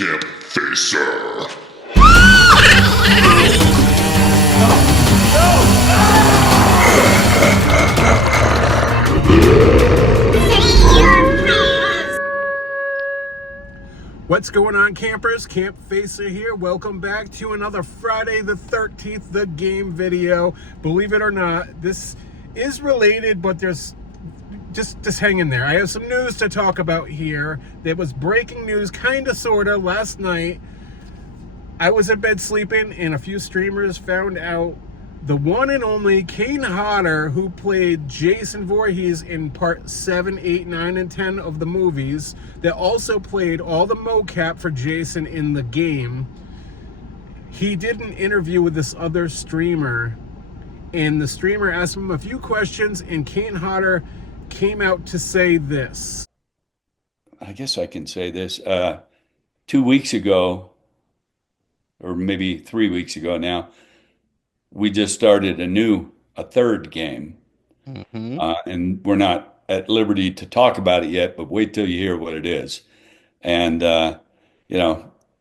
Camp Facer. What's going on, campers? Camp Facer here. Welcome back to another Friday the 13th, the game video. Believe it or not, this is related, but there's just hang in there. I have some news to talk about here. There was breaking news, kind of, sort of, last night. I was in bed sleeping, and a few streamers found out the one and only Kane Hodder, who played Jason Voorhees in part 7, 8, 9, and 10 of the movies, that also played all the mocap for Jason in the game. He did an interview with this other streamer, and the streamer asked him a few questions, and Kane Hodder came out to say this. I guess I can say this. 2 weeks ago, or maybe 3 weeks ago now, we just started a third game. And we're not at liberty to talk about it yet, but wait till you hear what it is. And, and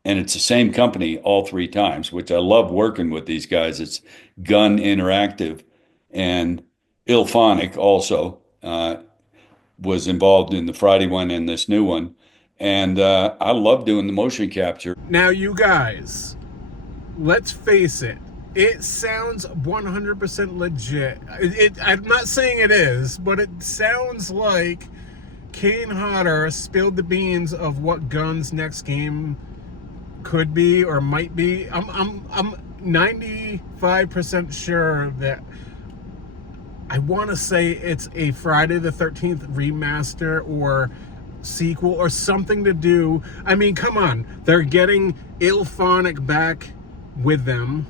it's the same company all three times, which I love working with these guys. It's Gun Interactive, and Illfonic also was involved in the Friday one and this new one. And I love doing the motion capture. Now, you guys, let's face it. It sounds 100% legit. I'm not saying it is, but it sounds like Kane Hodder spilled the beans of what Gun's next game could be or might be. I'm 95% sure that I want to say it's a Friday the 13th remaster or sequel or something to do. I mean, come on. They're getting Illfonic back with them.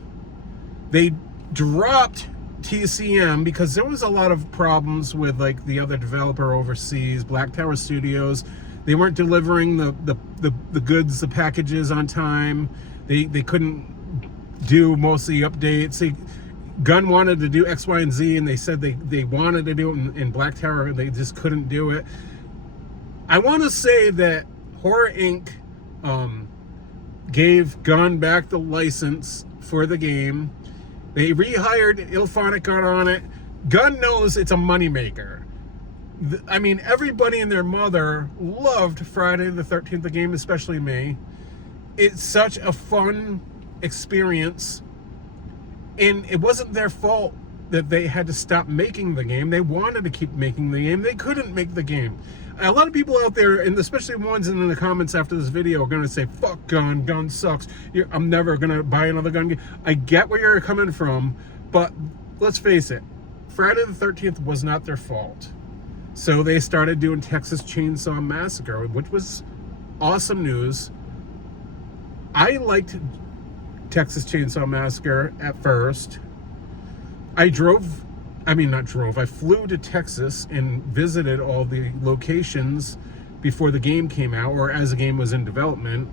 They dropped TCM because there was a lot of problems with like the other developer overseas, Black Tower Studios. They weren't delivering the goods, the packages on time. They couldn't do most of the updates. Gun wanted to do X, Y, and Z, and they said they wanted to do it in Black Tower, and they just couldn't do it. I want to say that Horror Inc. Gave Gun back the license for the game. They rehired Illfonic, got on it. Gun knows it's a moneymaker. I mean, everybody and their mother loved Friday the 13th, the game, especially me. It's such a fun experience. And it wasn't their fault that they had to stop making the game. They wanted to keep making the game. They couldn't make the game. A lot of people out there, and especially ones in the comments after this video, are going to say, fuck Gun, Gun sucks. I'm never going to buy another Gun game. I get where you're coming from, but let's face it, Friday the 13th was not their fault. So they started doing Texas Chainsaw Massacre, which was awesome news. I liked Texas Chainsaw Massacre at first. I flew to Texas and visited all the locations before the game came out, or as the game was in development.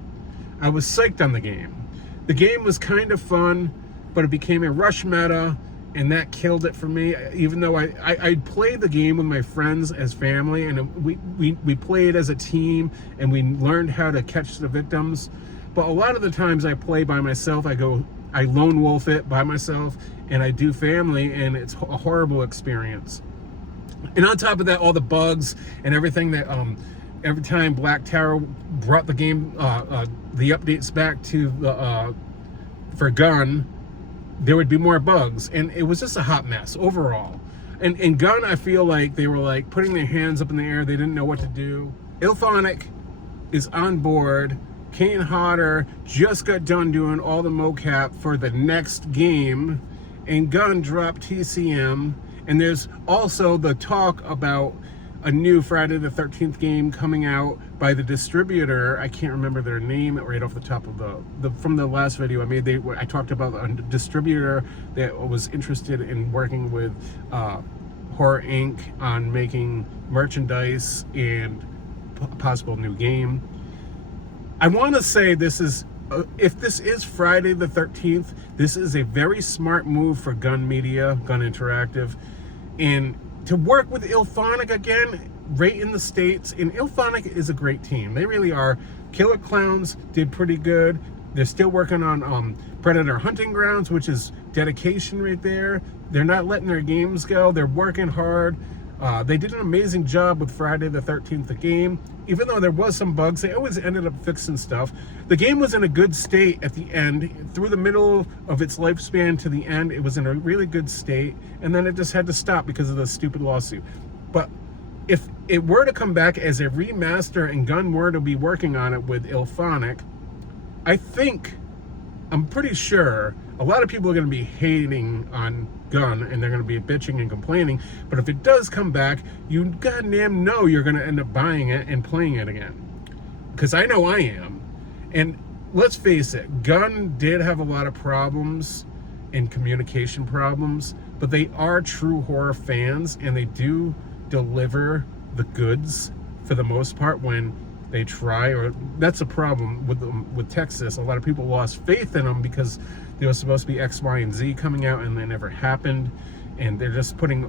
I was psyched on the game. The game was kind of fun, but it became a rush meta, and that killed it for me. Even though I played the game with my friends as family, and we played as a team, and we learned how to catch the victims. But a lot of the times I play by myself. I lone wolf it by myself, and I do family, and it's a horrible experience. And on top of that, all the bugs and everything that every time Black Tower brought the game, the updates back to the for Gun, there would be more bugs, and it was just a hot mess overall. And Gun, I feel like they were like putting their hands up in the air. They didn't know what to do. Illfonic is on board. Kane Hodder just got done doing all the mocap for the next game, and Gun dropped TCM. And there's also the talk about a new Friday the 13th game coming out by the distributor. I can't remember their name right off the top of from the last video I made. I talked about a distributor that was interested in working with Horror Inc. on making merchandise and a possible new game. I want to say this is, if this is Friday the 13th, this is a very smart move for Gun Media, Gun Interactive. And to work with Illfonic again, right in the States. And Illfonic is a great team. They really are. Killer Clowns did pretty good. They're still working on Predator Hunting Grounds, which is dedication right there. They're not letting their games go. They're working hard. They did an amazing job with Friday the 13th, the game. Even though there was some bugs, they always ended up fixing stuff. The game was in a good state at the end. Through the middle of its lifespan to the end, it was in a really good state. And then it just had to stop because of the stupid lawsuit. But if it were to come back as a remaster and Gunn were to be working on it with Illfonic, I'm pretty sure a lot of people are going to be hating on Gunn and they're going to be bitching and complaining. But if it does come back, you goddamn know you're going to end up buying it and playing it again. Because I know I am. And let's face it, Gunn did have a lot of problems and communication problems, but they are true horror fans and they do deliver the goods for the most part when they try. Or that's a problem with Texas. A lot of people lost faith in them because there was supposed to be X, Y, and Z coming out and they never happened. And they're just putting,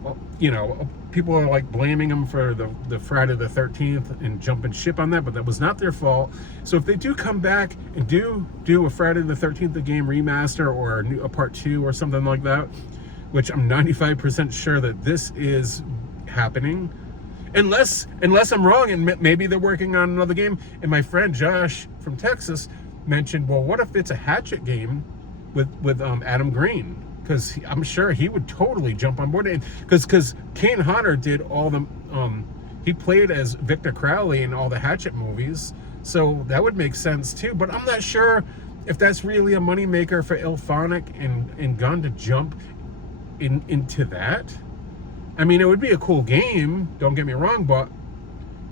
people are like blaming them for the Friday the 13th and jumping ship on that, but that was not their fault. So if they do come back and do a Friday the 13th the game remaster or a part 2 or something like that, which I'm 95% sure that this is happening, unless I'm wrong and maybe they're working on another game. And my friend Josh from Texas mentioned, well, what if it's a Hatchet game with Adam Green? Because I'm sure he would totally jump on board. Because Kane Hodder did all the he played as Victor Crowley in all the Hatchet movies, so that would make sense too. But I'm not sure if that's really a moneymaker for Illfonic and Gunn to jump into that. I mean, it would be a cool game, don't get me wrong, but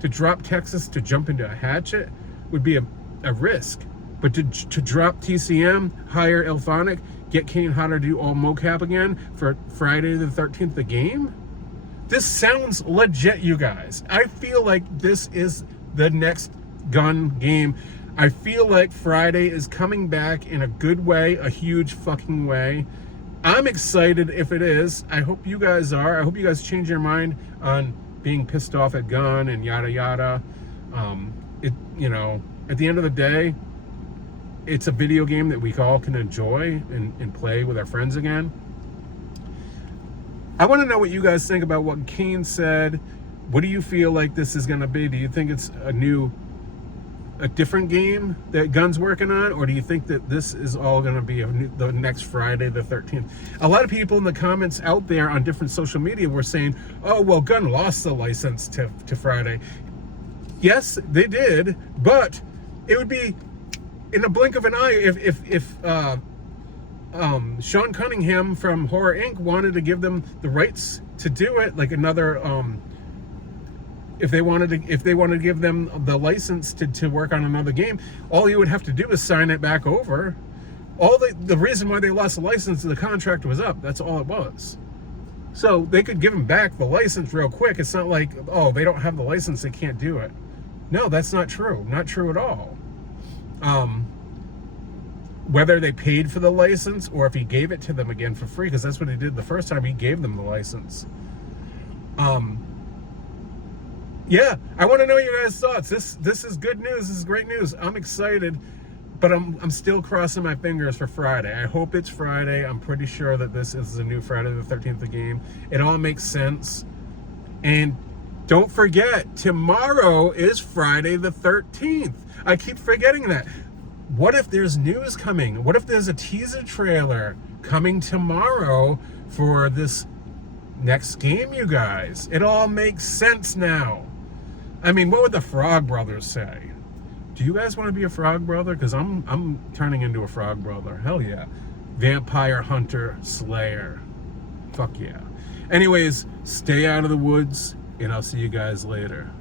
to drop Texas to jump into a Hatchet would be a risk. But to drop TCM, hire Illfonic, get Kane Hodder to do all mocap again for Friday the 13th, the game? This sounds legit, you guys. I feel like this is the next Gunn game. I feel like Friday is coming back in a good way, a huge fucking way. I'm excited if it is. I hope you guys are. I hope you guys change your mind on being pissed off at Gunn and yada yada. At the end of the day, it's a video game that we all can enjoy and play with our friends again. I want to know what you guys think about what Kane said. What do you feel like this is going to be? Do you think it's a different game that Gunn's working on, or do you think that this is all going to be the next Friday the 13th? A lot of people in the comments out there on different social media were saying, oh, well, Gunn lost the license to Friday. Yes, they did, but it would be in a blink of an eye if Sean Cunningham from Horror Inc. wanted to give them the rights to do it, like another if they wanted to give them the license to work on another game, all you would have to do is sign it back over. The reason why they lost the license, the contract was up. That's all it was. So they could give them back the license real quick. It's not like, oh, they don't have the license, they can't do it. No, that's not true. Not true at all. Whether they paid for the license or if he gave it to them again for free, because that's what he did the first time he gave them the license. Yeah, I want to know your guys' thoughts. This is good news. This is great news. I'm excited, but I'm still crossing my fingers for Friday. I hope it's Friday. I'm pretty sure that this is the new Friday the 13th the game. It all makes sense. And don't forget, tomorrow is Friday the 13th. I keep forgetting that. What if there's news coming? What if there's a teaser trailer coming tomorrow for this next game, you guys? It all makes sense now. I mean, what would the Frog Brothers say? Do you guys want to be a Frog Brother? Because I'm turning into a Frog Brother. Hell yeah. Vampire Hunter Slayer. Fuck yeah. Anyways, stay out of the woods, and I'll see you guys later.